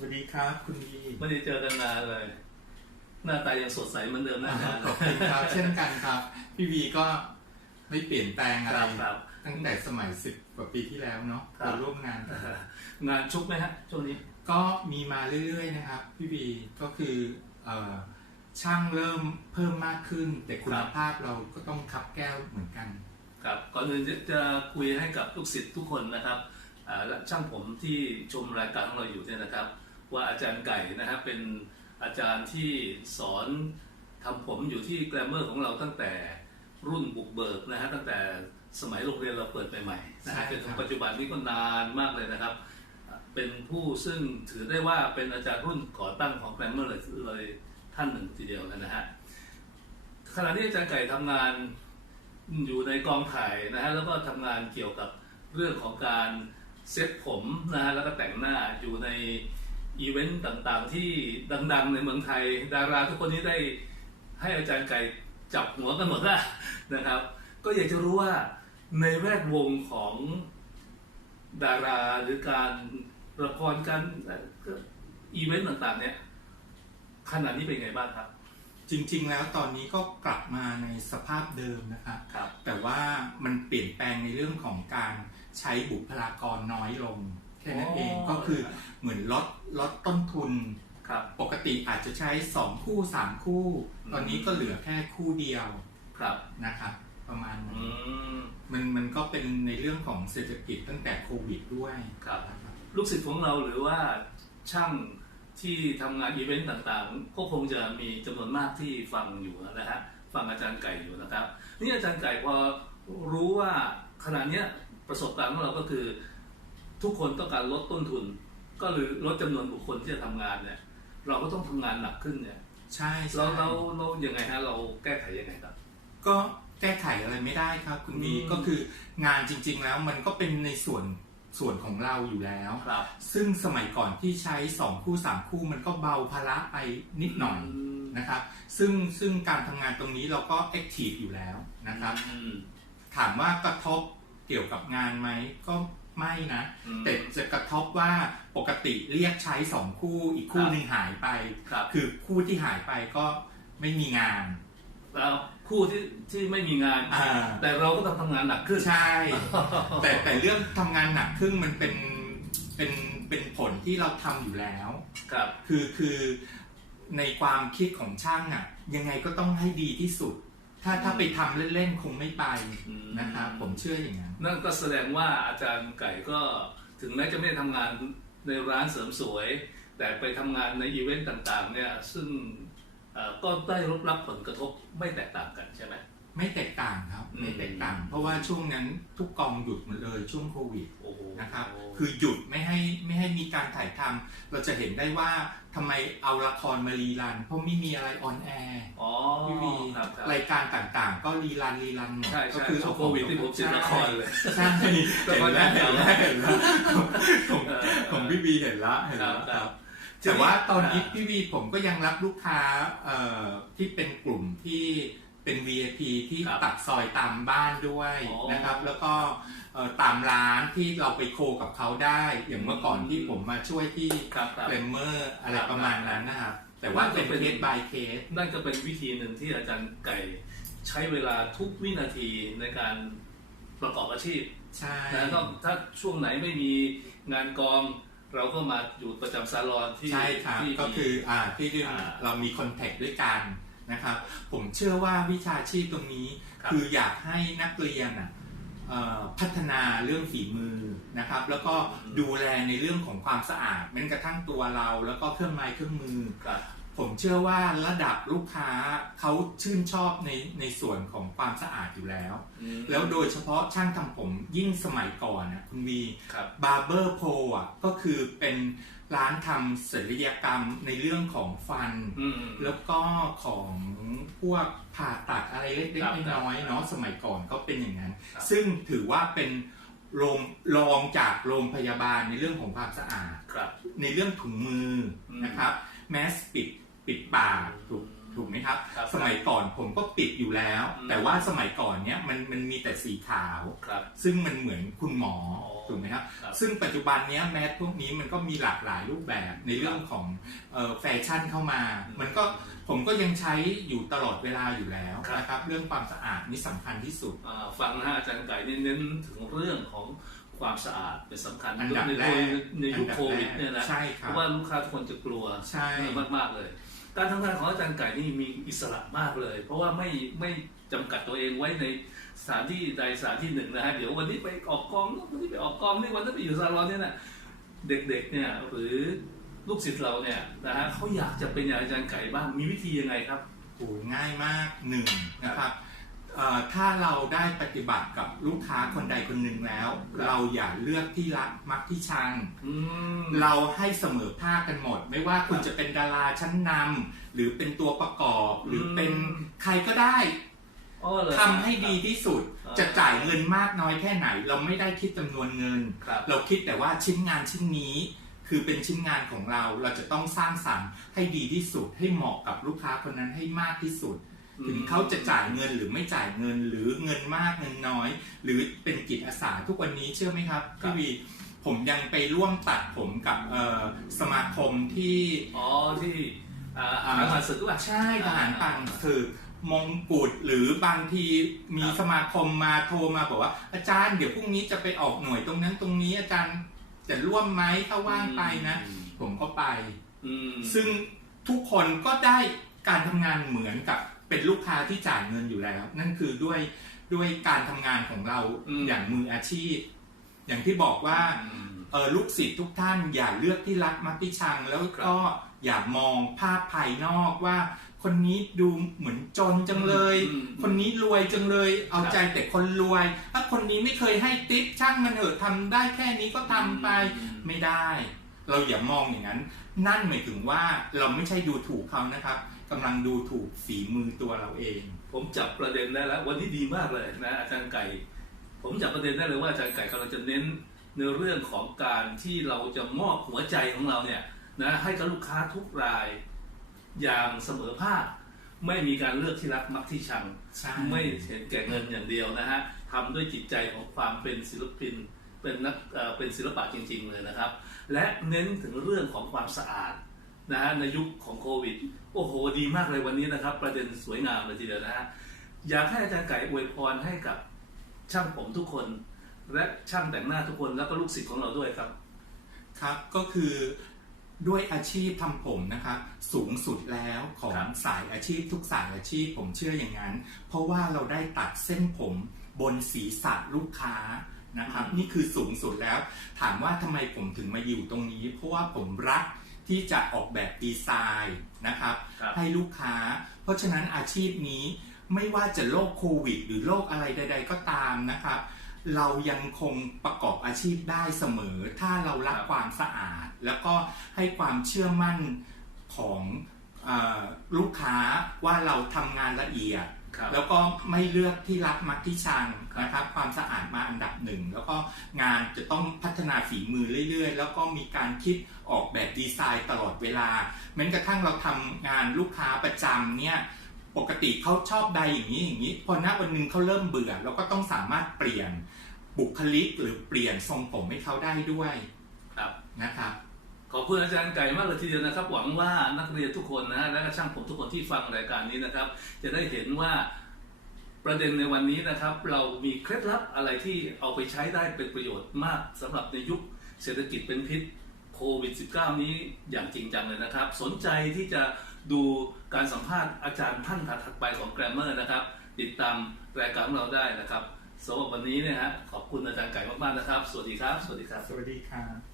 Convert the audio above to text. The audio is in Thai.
วัสดีครับ คุณวีไม่ได้เจอกันนานเลย หน้าตายังสดใสเหมือนเดิมนะอาจารย์ขอบคุณครับ เช่นกันครับ พี่วีก็ไม่เปลี่ยนแปลงอะคไรรับครับตั้งแต่สมัยสิบกว่าปีที่แล้วเนาะครับเราร่วมงานกันงานชุกไหมฮะช่วงนี้ ก็มีมาเรื่อยๆนะครับ พี่วีก็คือเอ่อช่างเริ่มเพิ่มมากขึ้น แต่คุณภาพเราก็ต้องคับแก้วเหมือนกัน ครับก่อนอื่นจะจะคุยให้กับลูกศิษย์ทุกคนนะครับอ่าและ ช่างผมที่ชมรายการของเราอยู่เนี่ยนะครับ ว่าอาจารย์ไก่นะฮะเป็นอาจารย์ที่สอนทำผมอยู่ที่แกรมเมอร์ของเราตั้งแต่รุ่นบุกเบิกนะฮะตั้งแต่สมัยโรงเรียนเราเปิดใหม่ๆนะใช่ฮะคจรับนถึงปัจจุบันนี้ก็นานมากเลยนะครับ เป็นผู้ซึ่งถือได้ว่าเป็นอาจารย์รุ่นก่อตั้งของแกรมเมอร์เลยเลยท่านหนึ่งทีเดียวนะฮะขณะที่อาจารย์ไก่ทำงานอยู่ในกองถ่ายนะฮะแล้วก็ทำงานเกี่ยวกับเรื่องของการ เซ็ตผมนะฮะแล้วก็แต่งหน้าอยู่ในอีเวนต์ต่างๆ ที่ดัง ๆ ในเมืองไทย ดาราทุกคนนี้ได้ให้อาจารย์ไก่จับหัวกันหมดแล้วนะครับ ก็อยากจะรู้ว่าในแวดวงของดาราหรือการละครการอีเวนต์ต่างๆ เนี่ยขนาดนี้เป็นไงบ้างครับ จริงๆ แล้วตอนนี้ก็กลับมาในสภาพเดิมนะครับครับแต่ว่ามันเปลี่ยนแปลงในเรื่องของการ ใช้บุคลากรน้อยลงแค่นั้นเองอ๋อก็คือเหมือนลดลดต้นทุนครับปกติอาจจะใช้ 2 คู่ 3 คู่อืมตอนนี้ก็เหลือแค่คู่เดียวครับนะครับประมาณอืนั้นมมันมันก็เป็นในเรื่องของเศรษฐกิจตั้งแต่โควิดด้วยครับนะครับลูกศิษย์ของเราหรือว่าช่างที่ทำงานอีเวนต์ต่างๆ ก็คงจะมีจำนวนมากที่ฟังอยู่นะฮะฟังอาจารย์ไก่อยู่นะครับ นี่อาจารย์ไก่พอรู้ว่าขณะเนี้ย ประสบการณ์ของเราก็คือ ทุกคนต้องการลดต้นทุน ก็หรือลดจำนวนบุคคลที่จะทำงานเนี่ย เราก็ต้องทำงานหนักขึ้นเนี่ย ใช่ใช่เราเราเรายังไงฮะเราแก้ไขยังไงครับ ก็แก้ไขอะไรไม่ได้ครับ คุณบีอืมก็คืองานจริง ๆ แล้วมันก็เป็นในส่วนส่วนของเราอยู่แล้วครับซึ่งสมัยก่อนที่ใช้2คู่3คู่มันก็เบาภาระไปนิดหน่อยนะครับ ซึ่งซึ่งการทำงานตรงนี้เราก็แอคทีฟอยู่แล้วนะครับอืมถามว่ากระทบ เกี่ยวกับงานไหมก็ไม่นะ อืม แต่จะกระทบว่าปกติเรียกใช้2คู่อีกคู่ครับ หนึ่งหายไป ครับคือคู่ที่หายไปก็ไม่มีงานแล้วคู่ที่ที่ไม่มีงาน อ่าแต่เราก็ต้องทำงานหนักขึ้น ใช่ แต่แต่เรื่องทำงานหนักขึ้นมันเป็นเป็นเป็นผลที่เราทำอยู่แล้ว ครับ คือคือในความคิดของช่างอะ ยังไงก็ต้องให้ดีที่สุด ถ้าถ้าไปทำเล่นๆคงไม่ไปอืมนะครับผมเชื่ออย่างนั้นนั่นก็แสดงว่าอาจารย์ไก่ก็ถึงแม้จะไม่ได้ทำงานในร้านเสริมสวย แต่ไปทำงานในอีเวนต์ต่างๆเนี่ยซึ่งเอ่อก็ได้รับรับผลกระทบไม่แตกต่างกันใช่ไหม ไม่แตกต่างครับอืมไม่แตกต่าง เพราะว่าช่วงนั้นทุกกองหยุดหมดเลยช่วงโควิดโอ้โหนะครับคือหยุดไม่ให้ไม่ให้มีการถ่ายทำเราจะเห็นได้ว่าทำไมเอาละครมารีรัน เพราะไม่มีอะไรออนแอร์อ๋อพี่วีครับครับรายการต่างๆ ก็รีรันรีรันหมดใช่ก็ใช่คือช่วงโควิดที่ผมติดละครเลยใช่เห็นละครแล้วเห็นแล้วเห็นแล้วของเออของพี่วีเห็นแล้วเห็นครัแล้บวคครัรับบแต่ว่าตอนนี้อ่าพี่วีผมก็ยังรับลูกค้าเอ่อที่เป็นกลุ่มที่ เป็น VIP ที่ครับตัดซอยตามบ้านด้วยอ๋อนะครับ แล้วก็เอ่อตามร้านที่เราไปโคกับเขาได้ อย่างเมื่อก่อนอืมที่ผมมาช่วยที่ครับครับเฟรมเมอร์อะไรครับประมาณนั้นนะครับแต่ว่าเป็นเป็นเคส by เคส นั่นก็เป็นวิธีหนึ่งที่อาจารย์ไก่ใช้เวลาทุกวินาทีในการประกอบอาชีพใช่ นะก็ถ้าช่วงไหนไม่มีงานกอง เราก็มาอยู่ประจำซาลอนที่ใช่ครับที่ ก็คืออ่าที่ที่อ่าเรามีคอนแทคด้วยกัน นะครับผมเชื่อว่าวิชาชีพตรงนี้ครับคืออยากให้นักเรียนอะเอ่อพัฒนาเรื่องฝีมือนะครับ แล้วก็ดูแลในเรื่องของความสะอาดแม้กระทั่งตัวเรา แล้วก็เครื่องไม้เครื่องมือครับ ผมเชื่อว่าระดับลูกค้าเขาชื่นชอบในในส่วนของความสะอาดอยู่แล้วอืมแล้วโดยเฉพาะช่างทำผมยิ่งสมัยก่อนนะคุณวีครับบาร์เบอร์โพอะก็คือเป็นร้านทำศัลยกรรมในเรื่องของฟันอืมแล้วก็ของพวกผ่าตัดอะไรเล็กครับๆน้อยๆเนาะสมัยก่อนก็เป็นอย่างนั้นครับซึ่งถือว่าเป็นโรงรองจากโรงพยาบาลในเรื่องของความสะอาดครับในเรื่องถุงมืออมนะครับแมสปิด ปิดปากถูกถูกไหมครับ ครับสมัยก่อนผมก็ปิดอยู่แล้ว อืม แต่ว่าสมัยก่อนเนี้ยมันมันมีแต่สีขาว ครับ ซึ่งมันเหมือนคุณหมออ๋อถูกไหมครับ ครับซึ่งปัจจุบันเนี้ยแมสพวกนี้มันก็มีหลากหลายรูปแบบในเรื่องของเอ่อแฟชั่นเข้ามา อืมมันก็ผมก็ยังใช้อยู่ตลอดเวลาอยู่แล้วครับ นะครับ เรื่องความสะอาดนี่สำคัญที่สุด อ่าฟังนะฮะอาจารย์ไก่เน้นถึงเรื่องของความสะอาดเป็นสำคัญอันดับในแรกในยุคอันดับโควิดแรกเนี่ยนะใช่คเพรับราะว่าลูกค้าทุกคนจะกลัวใช่ มากๆเลย การทำงานของอาจารย์ไก่นี่มีอิสระมากเลย เพราะว่าไม่ไม่จำกัดตัวเองไว้ในสถานที่ใดสถานที่หนึ่งนะฮะเดี๋ยววันนี้ไปออกกองวันนี้ไปออกกองนี่วันนี้ไปอยู่ซาลอนเนี่ยนะเด็กๆเนี่ยหรือลูกศิษย์เราเนี่ยนะฮะเขาอยากจะเป็นอย่างอาจารย์ไก่บ้างมีวิธียังไงครับ โอ้ง่ายมากหนึ่งนะครับ ถ้าเราได้ปฏิบัติกับลูกค้าคนใดคนหนึ่งแล้วครับเราอย่าเลือกที่รักมักที่ชังอืมเราให้เสมอภาคกันหมด ไม่ว่าคุณครับจะเป็นดาราชั้นนำหรือเป็นตัวประกอบ หรืออมเป็นใครก็ได้อ๋อเหรอทำให้ดีที่สุดอ่าจะจ่ายเงินมากน้อยแค่ไหน เราไม่ได้คิดจำนวนเงินครับเราคิดแต่ว่าชิ้นงานชิ้นนี้คือเป็นชิ้นงานของเราเราจะต้องสร้างสรรค์ให้ดีที่สุด ให้เหมาะกับลูกค้าคนนั้นให้มากที่สุด ถึงเขาจะจ่ายเงินหรือไม่จ่ายเงิน หรือเงินมากเงินน้อย หรือเป็นจิตอาสาทุกวันนี้เชื่อไหมครับครับพี่วีผมยังไปร่วมตัดผมกับเอ่อสมาคมที่อ๋อที่อ่าอาหารผ่านศึกหรือเปล่าใช่ทหารปังคือมงกุฎหรือบางทีมีครับสมาคมมาโทรมาบอกว่า อาจารย์เดี๋ยวพรุ่งนี้จะไปออกหน่วยตรงนั้นตรงนี้อาจารย์จะร่วมไหมถ้าว่างไปนะ ผมก็ไปอืมซึ่งทุกคนก็ได้การทำงานเหมือนกับ เป็นลูกค้าที่จ่ายเงินอยู่แล้ว นั่นคือด้วยด้วยการทำงานของเราอืมอย่างมืออาชีพ อย่างที่บอกว่าอืมเออลูกศิษย์ทุกท่านอย่าเลือกที่รักมักที่ชัง แล้วก็อย่ามองภาพภายนอกว่า คนนี้ดูเหมือนจนจังเลยอืมคนนี้รวยจังเลย เอาครับใจแต่คนรวยถ้าคนนี้ไม่เคยให้ติ๊บช่างมันเถอะทำได้แค่นี้ก็ทำไปอืมไม่ได้ เราอย่ามองอย่างนั้น นั่นหมายถึงว่าเราไม่ใช่ดูถูกเขานะครับ กำลังดูถูกฝีมือตัวเราเอง ผมจับประเด็นได้แล้ว วันนี้ดีมากเลยนะอาจารย์ไก่ ผมจับประเด็นได้เลยว่าอาจารย์ไก่กำลังจะเน้นในเรื่องของการที่เราจะมอบหัวใจของเราเนี่ยนะให้กับลูกค้าทุกรายอย่างเสมอภาคไม่มีการเลือกที่รักมักที่ชังใช่ไม่เห็นแก่เงินอย่างเดียวนะฮะทำด้วยจิตใจของความเป็นศิลปินเป็นนักเอ่อเป็นศิลปะจริง ๆ เลยนะครับ และเน้นถึงเรื่องของความสะอาด นะฮะในยุคของโควิด โอ้โห ดีมากเลยวันนี้นะครับ ประเด็นสวยงามเลยทีเดียวนะฮะอยากให้อาจารย์ไก่อวยพรให้กับช่างผมทุกคน และช่างแต่งหน้าทุกคนแล้วก็ลูกศิษย์ของเราด้วยครับ ครับก็คือด้วยอาชีพทำผมนะครับสูงสุดแล้วของครับสายอาชีพทุกสายอาชีพผมเชื่ออย่างนั้น เพราะว่าเราได้ตัดเส้นผมบนศีรษะลูกค้านะครับนี่คือสูงสุดแล้ว ถามว่าทำไมผมถึงมาอยู่ตรงนี้ เพราะว่าผมรัก ที่จะออกแบบดีไซน์นะครับครับ ให้ลูกค้า เพราะฉะนั้นอาชีพนี้ไม่ว่าจะโรคโควิด หรือโรคอะไรใด ๆ ก็ตามนะครับ เรายังคงประกอบอาชีพได้เสมอ ถ้าเรารักครับความสะอาด แล้วก็ให้ความเชื่อมั่นของเออลูกค้าว่าเราทำงานละเอียดครับ แล้วก็ไม่เลือกที่รักมักที่ชังนะครับความสะอาดมาอันดับหนึ่ง แล้วก็งานจะต้องพัฒนาฝีมือเรื่อยๆ แล้วก็มีการคิดออกแบบดีไซน์ตลอดเวลาแม้กระทั่งเราทำงานลูกค้าประจำเนี่ยปกติเขาชอบใดอย่างนี้อย่างนี้พอณวันหนึ่งเขาเริ่มเบื่อเราก็ต้องสามารถเปลี่ยนบุคลิกหรือเปลี่ยนทรงผมให้เขาได้ด้วยครับนะครับ ขอบคุณอาจารย์ไก่มากเลยทีเดียวนะครับหวังว่านักเรียนทุกคนนะฮะและก็ช่างผมทุกคนที่ฟังรายการนี้นะครับ จะได้เห็นว่าประเด็นในวันนี้นะครับ เรามีเคล็ดลับอะไรที่เอาไปใช้ได้เป็นประโยชน์มากสำหรับในยุคเศรษฐกิจเป็นพิษโควิด -19 นี้อย่างจริงจังเลยนะครับ สนใจที่จะดูการสัมภาษณ์อาจารย์ท่านถัดไปของแกรมเมอร์นะครับ ติดตามรายการของเราได้นะครับสำหรับวันนี้เนี่ยฮะขอบคุณอาจารย์ไก่มากๆนะครับ สวัสดีครับ สวัสดีครับ สวัสดีครับ